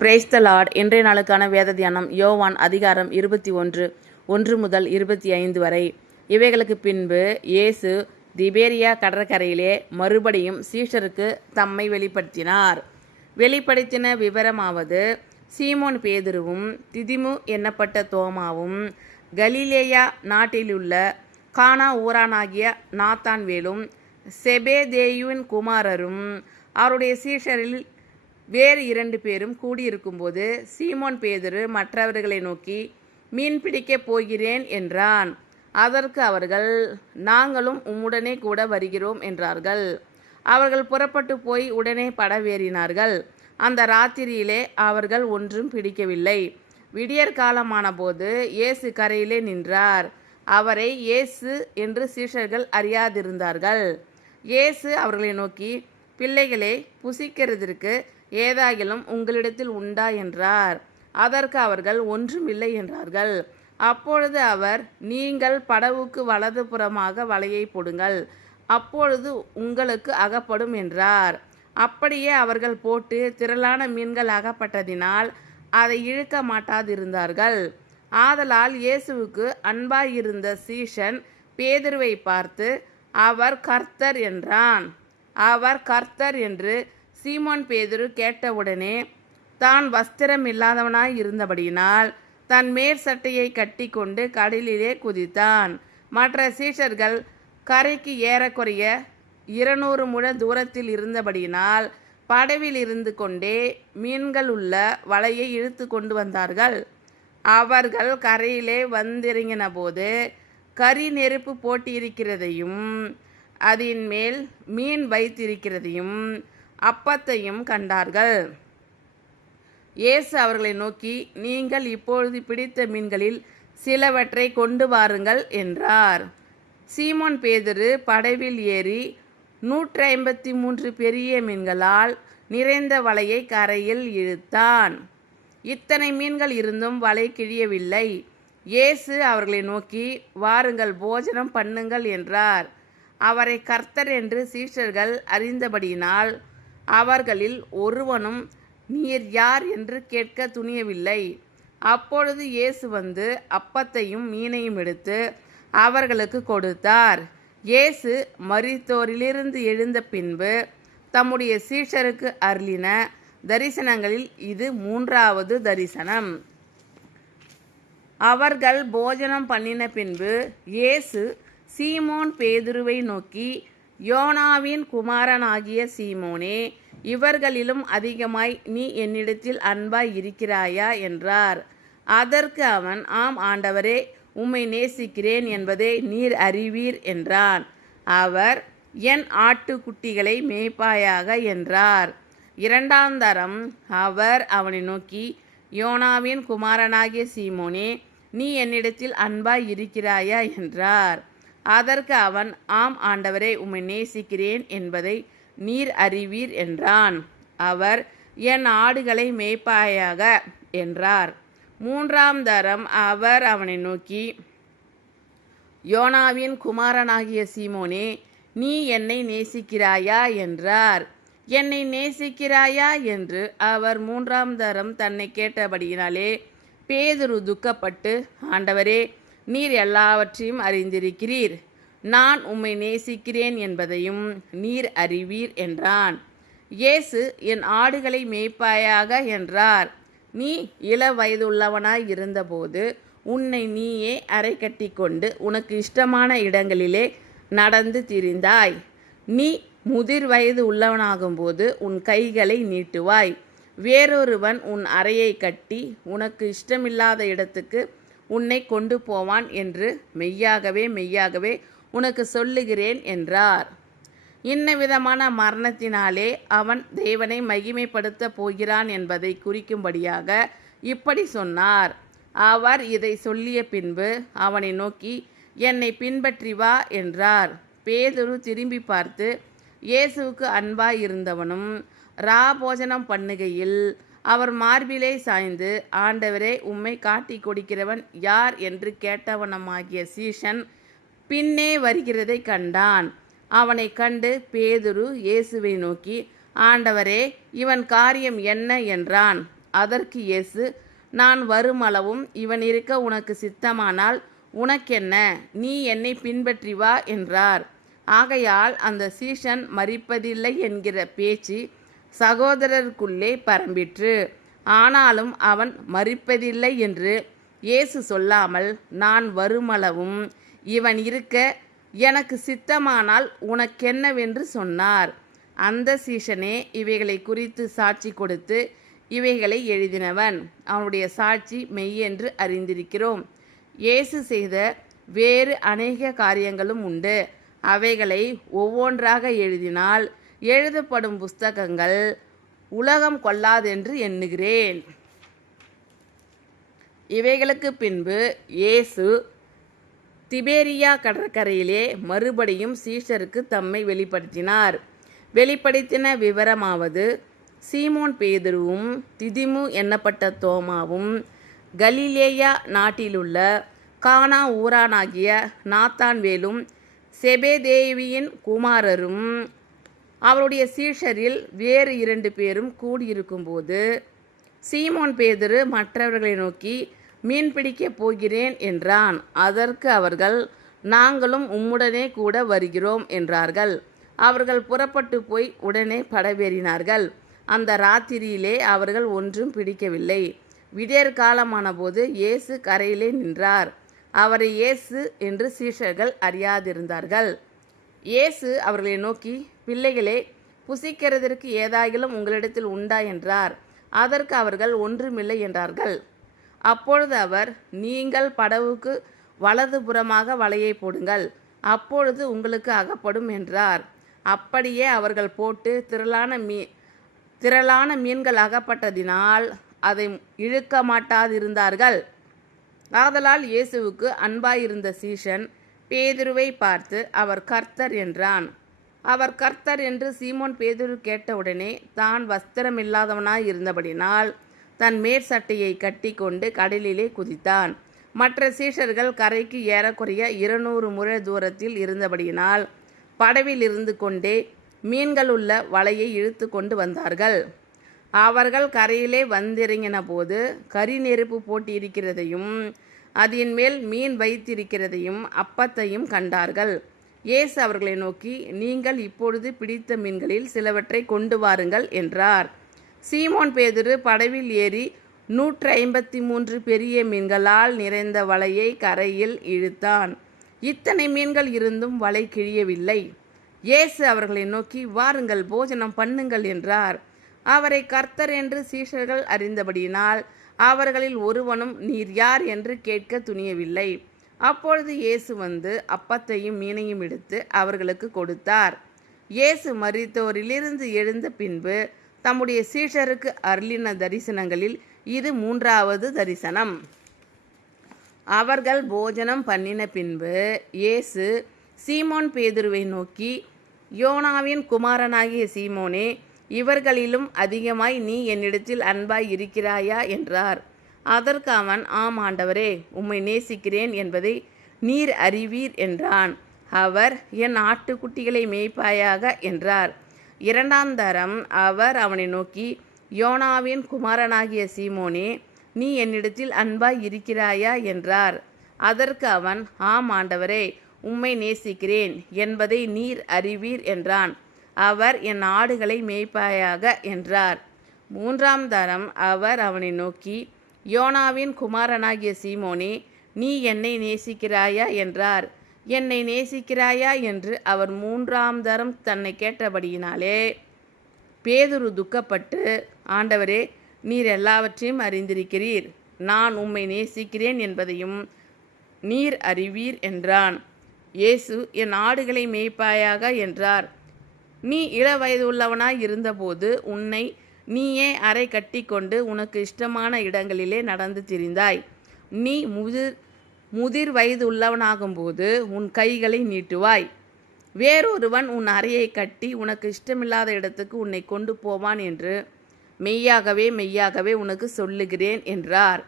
Praise the Lord. இன்றைய நாளுக்கான வேத தியானம் யோவான் அதிகாரம் 21 1 முதல் 25 வரை. இவைகளுக்கு பின்பு இயேசு திபேரியா கடற்கரையிலே மறுபடியும் சீஷருக்கு தம்மை வெளிப்படுத்தினார். வெளிப்படுத்தின விவரமாவது, சீமோன் பேதுருவும் திதிமு என்னப்பட்ட தோமாவும் கலிலேயா நாட்டிலுள்ள கானா ஊரானாகிய நாத்தான்வேலும் செபேதேயுவின் குமாரரும் அவருடைய சீஷரில் வேறு 2 பேரும் கூடியிருக்கும்போது சீமோன் பேதுரு மற்றவர்களை நோக்கி, மீன் பிடிக்கப் போகிறேன் என்றான். அதற்கு அவர்கள், நாங்களும் உம்முடனே கூட வருகிறோம் என்றார்கள். அவர்கள் புறப்பட்டு போய் உடனே படவேறினார்கள். அந்த ராத்திரியிலே அவர்கள் ஒன்றும் பிடிக்கவில்லை. விடியற்காலமான போது இயேசு கரையிலே நின்றார். அவரை இயேசு என்று சீஷர்கள் அறியாதிருந்தார்கள். இயேசு அவர்களை நோக்கி, பிள்ளைகளே, புசிக்கிறதற்கு ஏதாகிலும் உங்களிடத்தில் உண்டா என்றார். அதற்கு அவர்கள், ஒன்றுமில்லை என்றார்கள். அப்பொழுது அவர், நீங்கள் படவுக்கு வலது புறமாக வலையை போடுங்கள், அப்பொழுது உங்களுக்கு அகப்படும் என்றார். அப்படியே அவர்கள் போட்டு திரளான மீன்கள் அகப்பட்டதினால் அதை இழுக்க மாட்டாதிருந்தார்கள். ஆதலால் இயேசுவுக்கு அன்பாயிருந்த சீஷன் பேதுருவை பார்த்து, அவர் கர்த்தர் என்றான். அவர் கர்த்தர் என்று சீமோன் பேதுரு கேட்டவுடனே தான் வஸ்திரம் இல்லாதவனாய் இருந்தபடியினால் தன் மேற்சட்டையை கட்டி கொண்டு கடலிலே குதித்தான். மற்ற சீஷர்கள் கரைக்கு ஏறக்குறைய 200 முழ தூரத்தில் இருந்தபடியினால் படவில் இருந்து கொண்டே மீன்கள் உள்ள வலையை இழுத்து கொண்டு வந்தார்கள். அவர்கள் கரையிலே வந்திறங்கின போது கரி நெருப்பு போட்டியிருக்கிறதையும் அதன் மேல் மீன் வைத்திருக்கிறதையும் அப்பத்தையும் கண்டார்கள். இயேசு அவர்களை நோக்கி, நீங்கள் இப்பொழுது பிடித்த மீன்களில் சிலவற்றை கொண்டு வாருங்கள் என்றார். சீமோன் பேதுரு படவில் ஏறி 153 பெரிய மீன்களால் நிறைந்த வலையை கரையில் இழுத்தான். இத்தனை மீன்கள் இருந்தும் வலை கிழியவில்லை. இயேசு அவர்களை நோக்கி, வாருங்கள், போஜனம் பண்ணுங்கள் என்றார். அவரை கர்த்தர் என்று சீஷர்கள் அறிந்தபடியினால் அவர்களில் ஒருவனும் நீர் யார் என்று கேட்க துணியவில்லை. அப்பொழுது இயேசு வந்து அப்பத்தையும் மீனையும் எடுத்து அவர்களுக்கு கொடுத்தார். இயேசு மரித்தோரிலிருந்து எழுந்த பின்பு தம்முடைய சீஷருக்கு அருளின தரிசனங்களில் இது 3வது தரிசனம். அவர்கள் போஜனம் பண்ணின பின்பு இயேசு சீமோன் பேதுருவை நோக்கி, யோனாவின் குமாரனாகிய சீமோனே, இவர்களிலும் அதிகமாய் நீ என்னிடத்தில் அன்பாய் இருக்கிறாயா என்றார். அதற்கு அவன், ஆம் ஆண்டவரே, உம்மை நேசிக்கிறேன் என்பதை நீர் அறிவீர் என்றான். அவர், என் ஆட்டுக்குட்டிகளை மேய்ப்பாயாக என்றார். 2ஆம் தரம் அவர் அவனை நோக்கி, யோனாவின் குமாரனாகிய சீமோனே, நீ என்னிடத்தில் அன்பாய் இருக்கிறாயா என்றார். அதற்கு அவன், ஆம் ஆண்டவரே, உம்மை நேசிக்கிறேன் என்பதை நீர் அறிவீர் என்றான். அவர், என் ஆடுகளை மேய்ப்பாயாக என்றார். 3ஆம் தரம் அவர் அவனை நோக்கி, யோனாவின் குமாரனாகிய சீமோனே, நீ என்னை நேசிக்கிறாயா என்றார். என்னை நேசிக்கிறாயா என்று அவர் 3ஆம் தரம் தன்னை கேட்டபடியினாலே பேதுரு துக்கப்பட்டு, ஆண்டவரே, நீர் எல்லாவற்றையும் அறிந்திருக்கிறீர், நான் உம்மை நேசிக்கிறேன் என்பதையும் நீர் அறிவீர் என்றான். இயேசு, என் ஆடுகளை மேய்ப்பாயாக என்றார். நீ இள வயதுள்ளவனாய் இருந்தபோது உன்னை நீயே அரை கட்டி கொண்டு உனக்கு இஷ்டமான இடங்களிலே நடந்து திரிந்தாய். நீ முதிர் வயது உள்ளவனாகும்போது உன் கைகளை நீட்டுவாய். வேறொருவன் உன் அறையை கட்டி உனக்கு இஷ்டமில்லாத இடத்துக்கு உன்னை கொண்டு போவான் என்று மெய்யாகவே மெய்யாகவே உனக்கு சொல்லுகிறேன் என்றார். இன்னவிதமான மரணத்தினாலே அவன் தேவனை மகிமைப்படுத்த போகிறான் என்பதை குறிக்கும்படியாக இப்படி சொன்னார். அவர் இதை சொல்லிய பின்பு அவனை நோக்கி, என்னை பின்பற்றி வா என்றார். பேதுரு திரும்பி பார்த்து, இயேசுவுக்கு அன்பாய் இருந்தவனும் போஜனம் பண்ணுகையில் அவர் மார்பிலே சாய்ந்து, ஆண்டவரே, உம்மை காட்டி கொடுக்கிறவன் யார் என்று கேட்டவனமாகிய சீஷன் பின்னே வருகிறதை கண்டான். அவனை கண்டு பேதுரு இயேசுவை நோக்கி, ஆண்டவரே, இவன் காரியம் என்ன என்றான். அதற்கு இயேசு, நான் வருமளவும் இவன் இருக்க உனக்கு சித்தமானால் உனக்கென்ன, நீ என்னை பின்பற்றி வா என்றார். ஆகையால் அந்த சீஷன் மரிப்பதில்லை என்கிற பேச்சு சகோதரருக்குள்ளே பரம்பிற்று. ஆனாலும் அவன் மரிப்பதில்லை என்று இயேசு சொல்லாமல், நான் வருமளவும் இவன் இருக்க எனக்கு சித்தமானால் உனக்கென்னவென்று சொன்னார். அந்த சீஷனே இவைகளை குறித்து சாட்சி கொடுத்து இவைகளை எழுதினவன். அவனுடைய சாட்சி மெய்யென்று அறிந்திருக்கிறோம். இயேசு செய்த வேறு அநேக காரியங்களும் உண்டு. அவைகளை ஒவ்வொன்றாக எழுதினால் எழுதப்படும் புஸ்தகங்கள் உலகம் கொள்ளாதென்று எண்ணுகிறேன். இவைகளுக்கு பின்பு இயேசு திபேரியா கடற்கரையிலே மறுபடியும் சீஷருக்கு தம்மை வெளிப்படுத்தினார். வெளிப்படுத்தின விவரமாவது, சீமோன் பேதுருவும் திதிமு என்னப்பட்ட தோமாவும் கலிலேயா நாட்டிலுள்ள கானா ஊரானாகிய நாத்தான்வேலும் செபெதேயுவின் குமாரரும் அவருடைய சீஷரில் வேறு 2 பேரும் கூடியிருக்கும்போது, சீமோன் பேதுரு மற்றவர்களை நோக்கி, மீன் பிடிக்கப் போகிறேன் என்றான். அதற்கு அவர்கள், நாங்களும் உம்முடனே கூட வருகிறோம் என்றார்கள். அவர்கள் புறப்பட்டு போய் உடனே படவேறினார்கள். அந்த ராத்திரியிலே அவர்கள் ஒன்றும் பிடிக்கவில்லை. விடியற் காலமான போது இயேசு கரையிலே நின்றார். அவரை இயேசு என்று சீஷர்கள் அறியாதிருந்தார்கள். இயேசு அவர்களை நோக்கி, பிள்ளைகளே, புசிக்கிறதற்கு ஏதாகிலும் உங்களிடத்தில் உண்டா என்றார். அதற்கு அவர்கள், ஒன்றுமில்லை என்றார்கள். அப்பொழுது அவர், நீங்கள் படவுக்கு வலதுபுறமாக வலையை போடுங்கள், அப்பொழுது உங்களுக்கு அகப்படும் என்றார். அப்படியே அவர்கள் போட்டு திரளான மீன்கள் அகப்பட்டதினால் அதை இழுக்க மாட்டாதிருந்தார்கள். ஆதலால் இயேசுவுக்கு அன்பாயிருந்த சீஷன் பேதுருவை பார்த்து, அவர் கர்த்தர் என்றான். அவர் கர்த்தர் என்று சீமோன் பேதுரு கேட்டவுடனே தான் வஸ்திரமில்லாதவனாய் இருந்தபடினால் தன் மேற்சட்டையை கட்டி கொண்டு கடலிலே குதித்தான். மற்ற சீஷர்கள் கரைக்கு ஏறக்குறைய 200 முழ தூரத்தில் இருந்தபடியினால் படவில் இருந்து கொண்டே மீன்கள் உள்ள வலையை இழுத்து கொண்டு வந்தார்கள். அவர்கள் கரையிலே வந்திறங்கின போது கரி நெருப்பு போட்டியிருக்கிறதையும் அதன் மேல் மீன் வைத்திருக்கிறதையும் அப்பத்தையும் கண்டார்கள். இயேசு அவர்களை நோக்கி, நீங்கள் இப்பொழுது பிடித்த மீன்களில் சிலவற்றை கொண்டு வாருங்கள் என்றார். சீமோன் பேதுரு படவில் ஏறி 153 பெரிய மீன்களால் நிறைந்த வலையை கரையில் இழுத்தான். இத்தனை மீன்கள் இருந்தும் வலை கிழியவில்லை. இயேசு அவர்களை நோக்கி, வாருங்கள், போஜனம் பண்ணுங்கள் என்றார். அவரை கர்த்தர் என்று சீஷர்கள் அறிந்தபடியினால் அவர்களில் ஒருவனும் நீர் யார் என்று கேட்க துணியவில்லை. அப்பொழுது இயேசு வந்து அப்பத்தையும் மீனையும் எடுத்து அவர்களுக்கு கொடுத்தார். இயேசு மரித்தோரிலிருந்து எழுந்த பின்பு தம்முடைய சீஷருக்கு அருளின தரிசனங்களில் இது 3வது தரிசனம். அவர்கள் போஜனம் பண்ணின பின்பு இயேசு சீமோன் பேதுருவை நோக்கி, யோனாவின் குமாரனாகிய சீமோனே, இவர்களிலும் அதிகமாய் நீ என்னிடத்தில் அன்பாய் இருக்கிறாயா என்றார். அதற்கு அவன், ஆம் ஆண்டவரே, உம்மை நேசிக்கிறேன் என்பதை நீர் அறிவீர் என்றான். அவர், என் ஆட்டுக்குட்டிகளை மேய்ப்பாயாக என்றார். 2ஆம் தரம் அவர் அவனை நோக்கி, யோனாவின் குமாரனாகிய சீமோனே, நீ என்னிடத்தில் அன்பாய் இருக்கிறாயா என்றார். அதற்கு அவன், ஆம் ஆண்டவரே, உம்மை நேசிக்கிறேன் என்பதை நீர் அறிவீர் என்றான். அவர், என் ஆடுகளை மேய்ப்பாயாக என்றார். 3ஆம் தரம் அவர் அவனை நோக்கி, யோனாவின் குமாரனாகிய சீமோனே, நீ என்னை நேசிக்கிறாயா என்றார். என்னை நேசிக்கிறாயா என்று அவர் 3ஆம் தரம் தன்னை கேட்டபடியினாலே பேதுரு துக்கப்பட்டு, ஆண்டவரே, நீர் எல்லாவற்றையும் அறிந்திருக்கிறீர், நான் உம்மை நேசிக்கிறேன் என்பதையும் நீர் அறிவீர் என்றான். இயேசு, என் ஆடுகளை மேய்ப்பாயாக என்றார். நீ இளவயது உள்ளவனாய் இருந்தபோது உன்னை நீயே அறை கட்டி கொண்டு உனக்கு இஷ்டமான இடங்களிலே நடந்து திரிந்தாய். நீ முதிர் வயது உள்ளவனாகும்போது உன் கைகளை நீட்டுவாய். வேறொருவன் உன் அறையை கட்டி உனக்கு இஷ்டமில்லாத இடத்துக்கு உன்னை கொண்டு போவான் என்று மெய்யாகவே மெய்யாகவே உனக்கு சொல்லுகிறேன் என்றார்.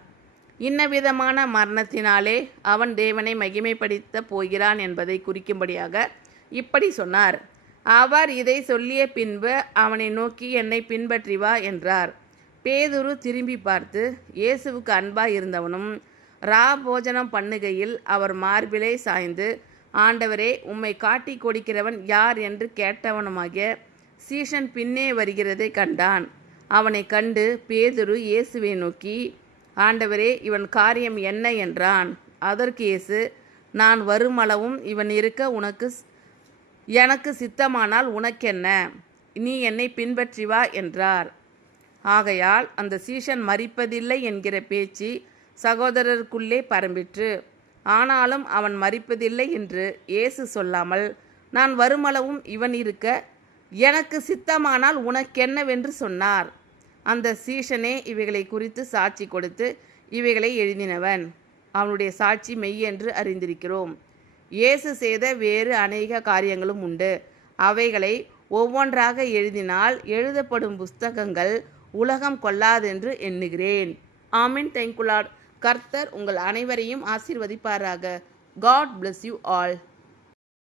இன்னவிதமான மரணத்தினாலே அவன் தேவனை மகிமைப்படுத்த போகிறான் என்பதை குறிக்கும்படியாக இப்படி சொன்னார். அவர் இதை சொல்லிய பின்பு அவனை நோக்கி, என்னை பின்பற்றி வா என்றார். பேதுரு திரும்பி பார்த்து, இயேசுவுக்கு அன்பாய் இருந்தவனும் போஜனம் பண்ணுகையில் அவர் மார்பிலே சாய்ந்து, ஆண்டவரே, உம்மை காட்டிக் கொடுக்கிறவன் யார் என்று கேட்டவனுமாகிய சீஷன் பின்னே வருகிறதை கண்டான். அவனை கண்டு பேதுரு இயேசுவை நோக்கி, ஆண்டவரே, இவன் காரியம் என்ன என்றான். அதற்கு இயேசு, நான் வருமளவும் இவன் இருக்க எனக்கு சித்தமானால் உனக்கென்ன? நீ என்னை பின்பற்றி வா என்றார். ஆகையால் அந்த சீஷன் மரிப்பதில்லை என்கிற பேச்சு சகோதரருக்குள்ளே பரம்பிற்று. ஆனாலும் அவன் மரிப்பதில்லை என்று இயேசு சொல்லாமல், நான் வருமளவும் இவன் இருக்க எனக்கு சித்தமானால் உனக்கென்னவென்று சொன்னார். அந்த சீஷனே இவைகளை குறித்து சாட்சி கொடுத்து இவைகளை எழுதினவன். அவனுடைய சாட்சி மெய்யென்று அறிந்திருக்கிறோம். இயேசு செய்த வேறு அநேக காரியங்களும் உண்டு. அவைகளை ஒவ்வொன்றாக எழுதினால் எழுதப்படும் புஸ்தகங்கள் உலகம் கொள்ளாதென்று எண்ணுகிறேன். ஆமென். Thank you Lord. கர்த்தர் உங்கள் அனைவரையும் ஆசீர்வதிப்பாராக. God bless you all.